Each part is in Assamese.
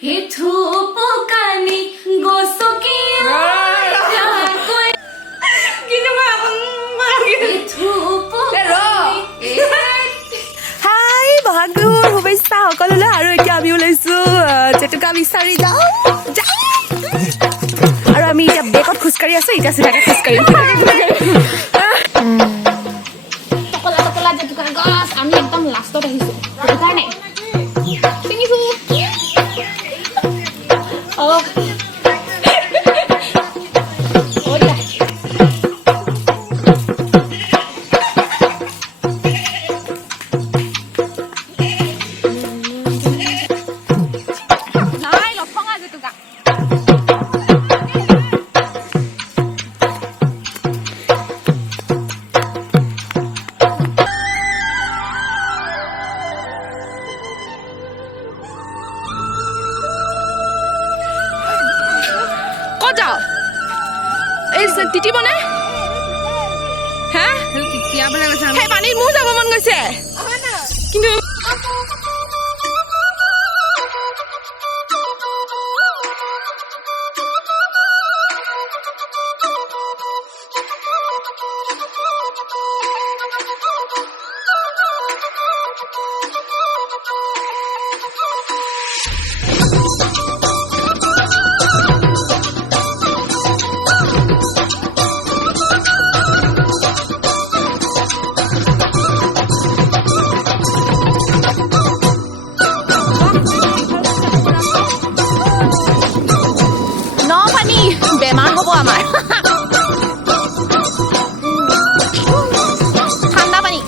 हे थुपुकानी गोसोकिया जाकोय किजमा हे थुपुकानी হাই বহাগবিহুৰ শুভেচ্ছা সকলোলৈ আৰু এতিয়া আমি ওলাইছো জেতুকা বিচাৰি যাওঁ আৰু আমি এতিয়া বেকত খোজকাঢ়ি আছো এতিয়া চিধাকে খোজকাঢ়ি টকলা টকলা জেতুকা গছ আমি একদম লাষ্টত আহিছো সেইটো কাৰণে চিঙিছো তিতি বনে হা সেই পানীত মোৰ যাব মন গৈছে কিন্তু বেমাৰ হ'ব আমাৰ ঠাণ্ডা পানী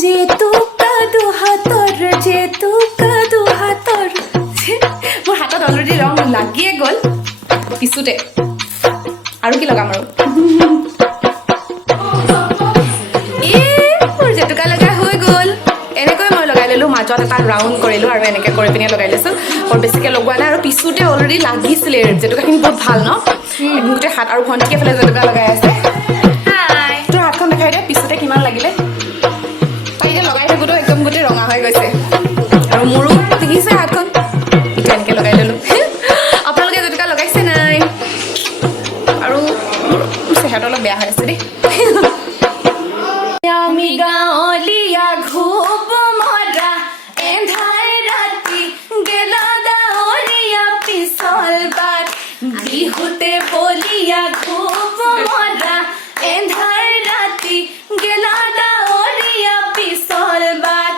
জেতুকা দুহাতৰ জেতুকা দুহাতৰ মোৰ হাতত অলৰেডি ৰং লাগিয়ে গ'ল পিছুতে আৰু কি লগাম আৰু মোৰ জেতুকা লগা হৈ গ'ল এনেকৈ মই লগাই ল'লোঁ মাজত এটা ৰাউণ্ড কৰিলোঁ আৰু এনেকৈ কৰি পিনে লগাই লৈছোঁ বৰ বেছিকৈ লগোৱা নাই আৰু পিছুতে অলৰেডি লাগিছিলে জেতুকাখিনি বহুত ভাল ন গোটেই হাত আৰু ভণ্টিকে ফালে জেতুকা লগাই আছে তোৰ হাতখন দেখাই দে পিছুতে কিমান লাগিলে তাই এতিয়া লগাই থাকোঁতো একদম গোটেই ৰঙা হৈ গৈছে আৰু মোৰো দেখিছে হাতখন এতিয়া এনেকৈ লগাই ল'লোঁ আপোনালোকে জেতুকা লগাইছে নাই আৰু চেহেৰাটো অলপ বেয়া হৈ আছে দেই আমি গাঁৱলীয়া ঘূপ মৰা এন্ধাৰ ৰাতি গেলা ডাৱৰীয়া পিছল বাট বিহুতে বলীয়া ঘূপ মৰা এন্ধাৰ ৰাতি গেলা ডাৱৰীয়া পিছল বাট